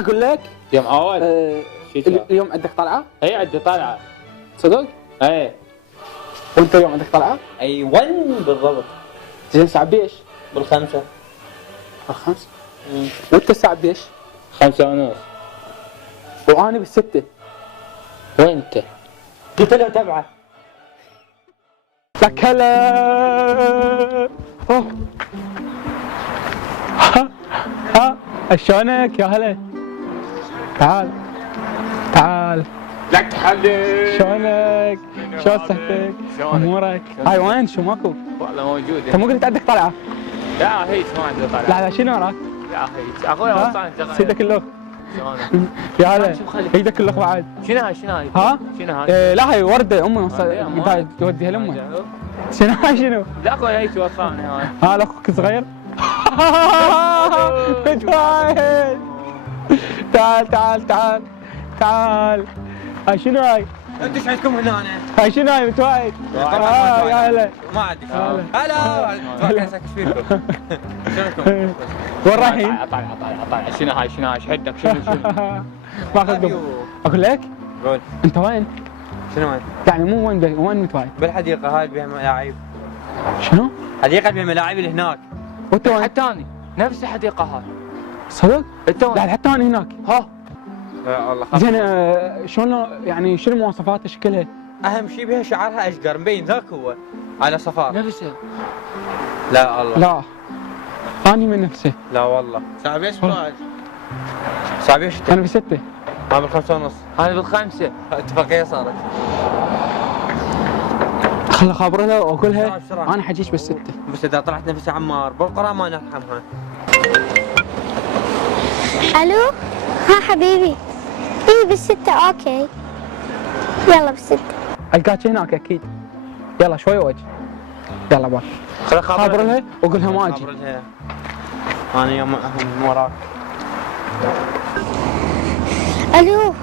اقول لك يا معود. اليوم عندك طلعه؟ اي عندي طلعه. صدق؟ اي وانت اليوم عندك طلعه؟ ايوه بالضبط. زين الساعه بيش؟ بالخمسة. الخمسة؟ وانت الساعه بيش؟ 5:30. وانا بالستة. وانت؟ قلت له تبعه. لك هلا. ها شلونك يا هلا؟ تعال تعال. لك حلي. شلونك؟ شلون صحتك؟ امورك؟ هاي وين شو ماكو؟ والله موجود. انت مو قلت عندك طلعه؟ لا هيك ما عندي طلعه. لا لا شنو وراك؟ لا هيك اخوي وصلت شغله. سيدك اللخ. شلونك؟ يا هلا ايدك اللخ بعد. شنو هاي شنو هاي؟ ها؟ شنو هاي؟ لا هاي ورده امي قاعد توديها لامي. شنو هاي شنو؟ لا اخوي هيك وصلني هاي. ها اخوك صغير؟ متوايد. تعال تعال تعال تعال. هاي شنو هاي؟ انتوا ايش عندكم هنا؟ هاي شنو هاي متوايد؟ يا هلا ما عندي هلا اتوقع ساكت فيكم. شلونكم؟ وين رايحين؟ طالع شنو هاي شنو هاي شهدك شنو ماخذ قبل. اقول لك؟ قول. انت وين؟ شنو وين؟ يعني مو وين متوايد؟ بالحديقه هاي بها ملاعب. شنو؟ حديقه بها ملاعب اللي هناك. وانت وين؟ حتى اني نفس الحديقه هاي. صدق؟ انت وين؟ لا حتى انا هناك. ها يا والله زين شلون يعني شنو مواصفاتها شكلها؟ اهم شيء بها شعرها اشقر مبين ذاك هو على صفار. نفسه. لا والله لا اني من نفسه. لا والله. ساعة بيش فؤاد؟ ساعة بيش انت؟ انا بستة. انا بالخمسة ونص. هاي بالخمسه. اتفاقية صارت. خل اخابرها له واقولها بسرعة بسرعة. انا حجيش بالستة. بس اذا طلعت نفس عمار بالقرى ما نرحمها. الو ها حبيبي. اي بالستة اوكي. يلا بالستة. القاك هناك اكيد. يلا شوي واجي. يلا باي. خل خابرها وقولها ما اجي. خابرها. انا يوم من وراك. الو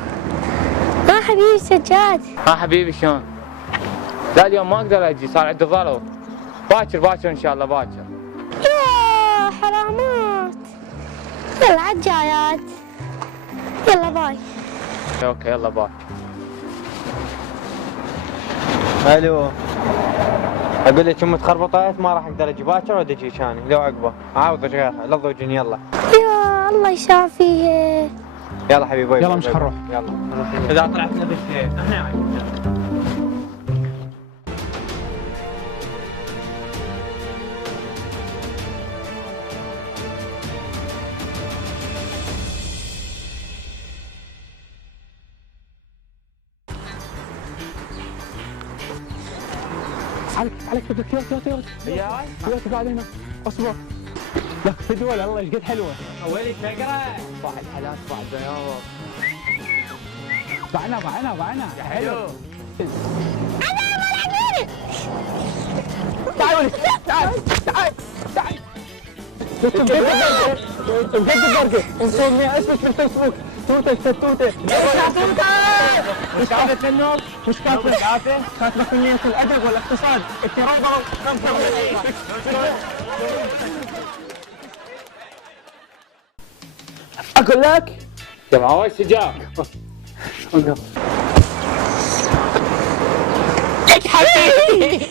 ها حبيبي سجاد. ها حبيبي شلون؟ لا اليوم ما اقدر اجي صار عندي ظرف. باكر ان شاء الله باكر. يا حرامات. يلا عالجايات. يلا باي. اوكي يلا باي. الو اقول لك ام تخربطت ما راح اقدر اجي باكر ولا اجي ثاني لو عقبه عاوض غيرها لا تضوجني يلا. يا الله يشافيها. يلا حبيبي يلا مش حنروح. يلا اذا طلعت نفس احنا عايزين. عليك تويوتا تويوتا قاعد هنا. اصبر. لك فدوه الله ايش قد حلوه. ويلي تقرا صاح الحالات صاح الدياور. بعنا يا حلو. تعال ولد تعال بجد البركة نسوي اسمك في الفيسبوك توته مش كاتبة النوم مش كاتبة كلية الأدب والاقتصاد الترابة أقول لك يا معود سجاق. حبيبي